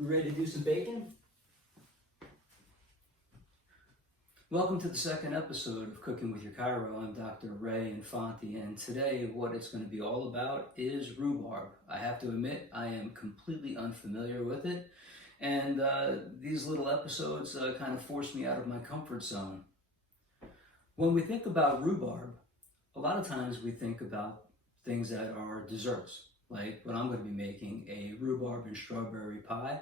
We ready to do some baking? Welcome to the second episode of Cooking with Your Chiro. I'm Dr. Ray Infante, and today what it's going to be all about is rhubarb. I have to admit I am completely unfamiliar with it, and these little episodes kind of force me out of my comfort zone. When we think about rhubarb, a lot of times we think about things that are desserts, like what I'm going to be making, a rhubarb and strawberry pie,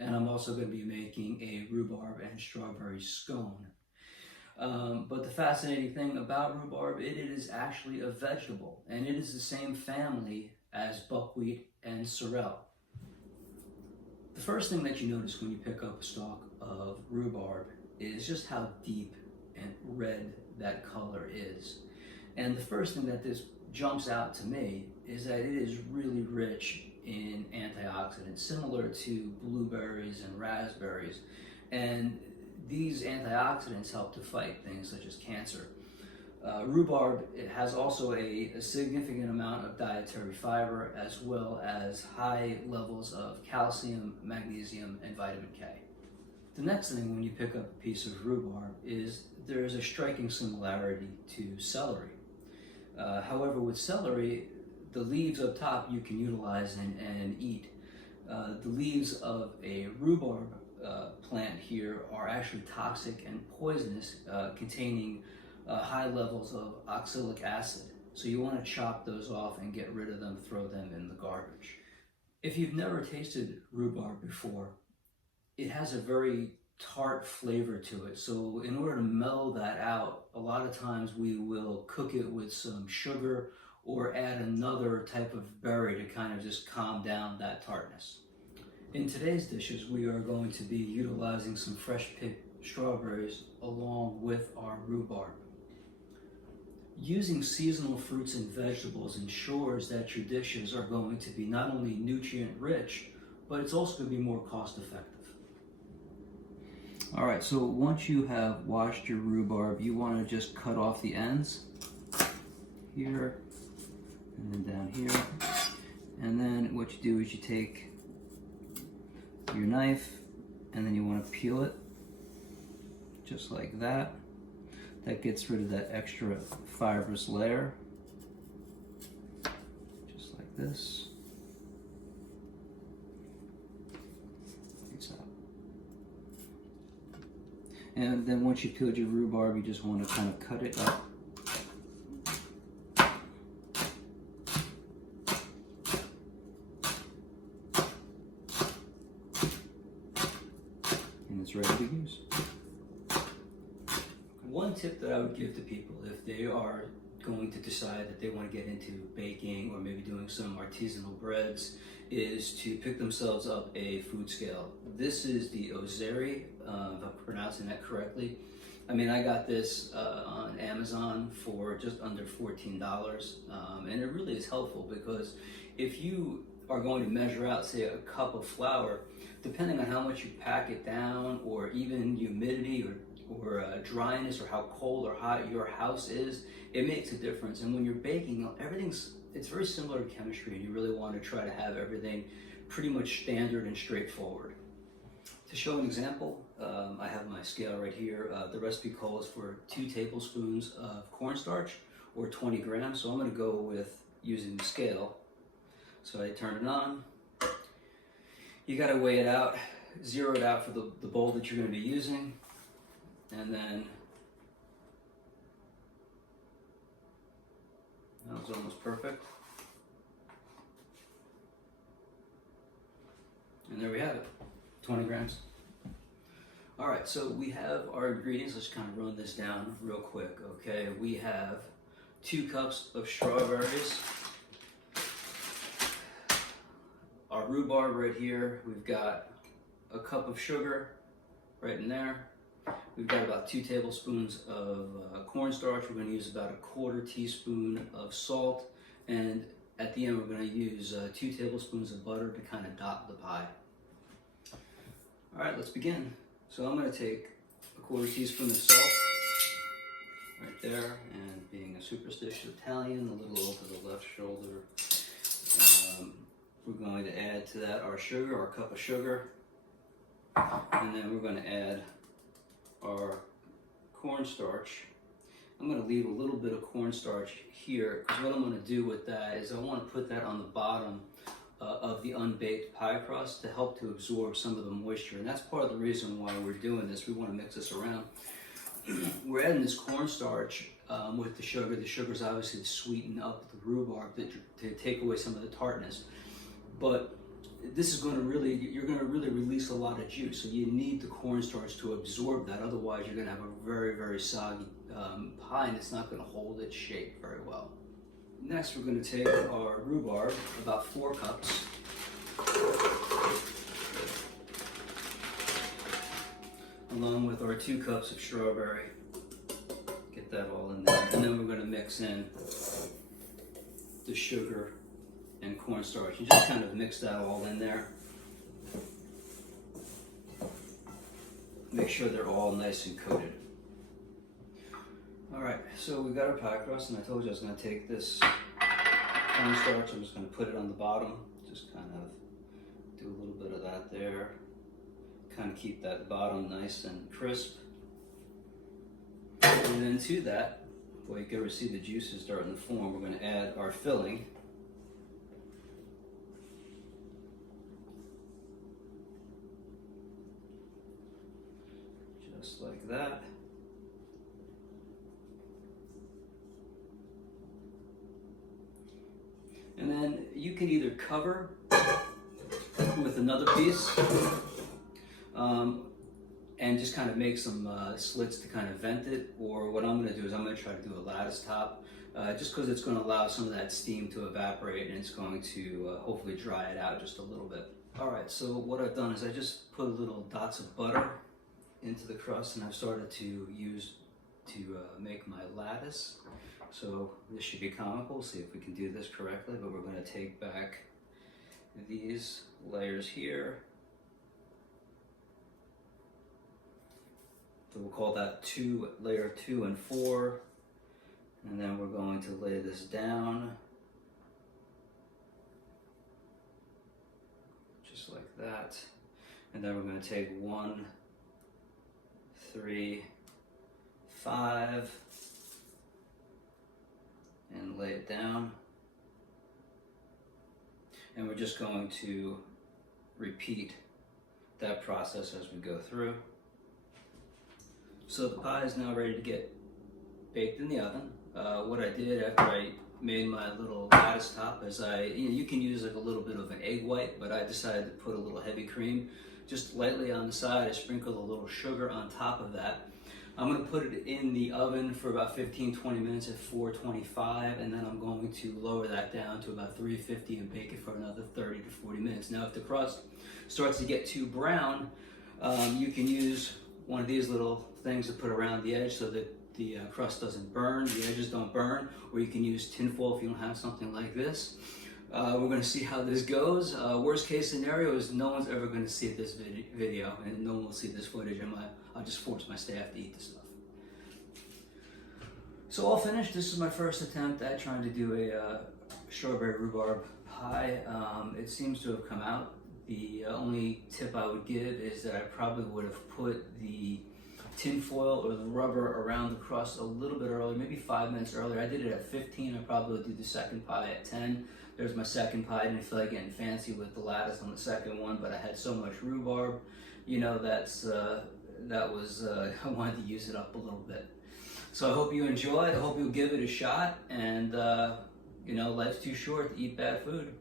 and I'm also going to be making a rhubarb and strawberry scone. But the fascinating thing about rhubarb, it is actually a vegetable, and it is the same family as buckwheat and sorrel. The first thing that you notice when you pick up a stalk of rhubarb is just how deep and red that color is. And the first thing that this jumps out to me is that it is really rich in antioxidants, similar to blueberries and raspberries. And these antioxidants help to fight things such as cancer. Rhubarb, it has also a significant amount of dietary fiber, as well as high levels of calcium, magnesium, and vitamin K. The next thing when you pick up a piece of rhubarb is there is a striking similarity to celery. However, with celery, the leaves up top you can utilize and eat. The leaves of a rhubarb plant here are actually toxic and poisonous, containing high levels of oxalic acid. So you want to chop those off and get rid of them, throw them in the garbage. If you've never tasted rhubarb before, it has a very tart flavor to it. So in order to mellow that out, a lot of times we will cook it with some sugar or add another type of berry to kind of just calm down that tartness. In today's dishes, we are going to be utilizing some fresh picked strawberries along with our rhubarb. Using seasonal fruits and vegetables ensures that your dishes are going to be not only nutrient rich, but it's also going to be more cost effective. All right, so once you have washed your rhubarb, you want to just cut off the ends here and then down here. And then what you do is you take your knife and then you want to peel it just like that. That gets rid of that extra fibrous layer, just like this. And then once you peeled your rhubarb, you just want to kind of cut it up. And it's ready to use. One tip that I would give to people if they are going to decide that they want to get into baking or maybe doing some artisanal breads is to pick themselves up a food scale. This is the Ozeri, if I'm pronouncing that correctly. I mean, I got this on Amazon for just under $14, and it really is helpful because if you are going to measure out, say, a cup of flour, depending on how much you pack it down, or even humidity or dryness, or how cold or hot your house is, it makes a difference. And when you're baking, it's very similar to chemistry, and you really want to try to have everything pretty much standard and straightforward. To show an example, I have my scale right here. The recipe calls for 2 tablespoons of cornstarch, or 20 grams, so I'm going to go with using the scale. So I turn it on. You got to weigh it out, zero it out for the bowl that you're going to be using. And then that was almost perfect. And there we have it, 20 grams. All right, so we have our ingredients. Let's kind of run this down real quick, okay? We have 2 cups of strawberries. Our rhubarb right here. We've got a cup of sugar right in there. We've got about 2 tablespoons of cornstarch. We're going to use about 1/4 teaspoon of salt, and at the end we're going to use 2 tablespoons of butter to kind of dot the pie. All right, let's begin. So I'm going to take 1/4 teaspoon of salt right there, and being a superstitious Italian, a little over the left shoulder. We're going to add to that our sugar, our cup of sugar. And then we're going to add our cornstarch. I'm going to leave a little bit of cornstarch here because what I'm going to do with that is I want to put that on the bottom of the unbaked pie crust to help to absorb some of the moisture. And that's part of the reason why we're doing this. We want to mix this around. We're adding this cornstarch with the sugar. The sugar is obviously to sweeten up the rhubarb to take away some of the tartness. But this is going to really, you're going to really release a lot of juice. So you need the cornstarch to absorb that. Otherwise, you're going to have a very, very soggy pie, and it's not going to hold its shape very well. Next, we're going to take our rhubarb, about 4 cups. Along with our 2 cups of strawberry. Get that all in there. And then we're going to mix in the sugar and cornstarch and just kind of mix that all in there. Make sure they're all nice and coated. Alright, so we've got our pie crust, and I told you I was going to take this cornstarch, I'm just going to put it on the bottom, just kind of do a little bit of that there, kind of keep that bottom nice and crisp. And then to that, well, you can already see the juices starting to form, we're going to add our filling. Just like that. And then you can either cover with another piece and just kind of make some slits to kind of vent it, or what I'm going to do is I'm going to try to do a lattice top just because it's going to allow some of that steam to evaporate, and it's going to hopefully dry it out just a little bit. Alright, so what I've done is I just put little dots of butter into the crust, and I've started to use to make my lattice. So this should be comical, see if we can do this correctly, but we're going to take back these layers here. So we'll call that layer 2 and 4, and then we're going to lay this down just like that, and then we're going to take 1, 3, 5 and lay it down, and we're just going to repeat that process as we go through. So the pie is now ready to get baked in the oven. What I did after I made my little lattice top is you can use like a little bit of an egg white, but I decided to put a little heavy cream just lightly on the side. I sprinkled a little sugar on top of that. I'm going to put it in the oven for about 15-20 minutes at 425, and then I'm going to lower that down to about 350 and bake it for another 30 to 40 minutes. Now, if the crust starts to get too brown, you can use one of these little things to put around the edge so that the crust doesn't burn, the edges don't burn, or you can use tinfoil if you don't have something like this. We're going to see how this goes. Worst case scenario is no one's ever going to see this video, and no one will see this footage, and I'll just force my staff to eat the stuff. So all finished. This is my first attempt at trying to do a strawberry rhubarb pie. It seems to have come out. The only tip I would give is that I probably would have put the tin foil or the rubber around the crust a little bit earlier, maybe 5 minutes earlier. I did it at 15. I probably would do the second pie at 10. There's my second pie. I didn't feel like getting fancy with the lattice on the second one, but I had so much rhubarb, you know, I wanted to use it up a little bit. So I hope you enjoyed. I hope you'll give it a shot, and you know, life's too short to eat bad food.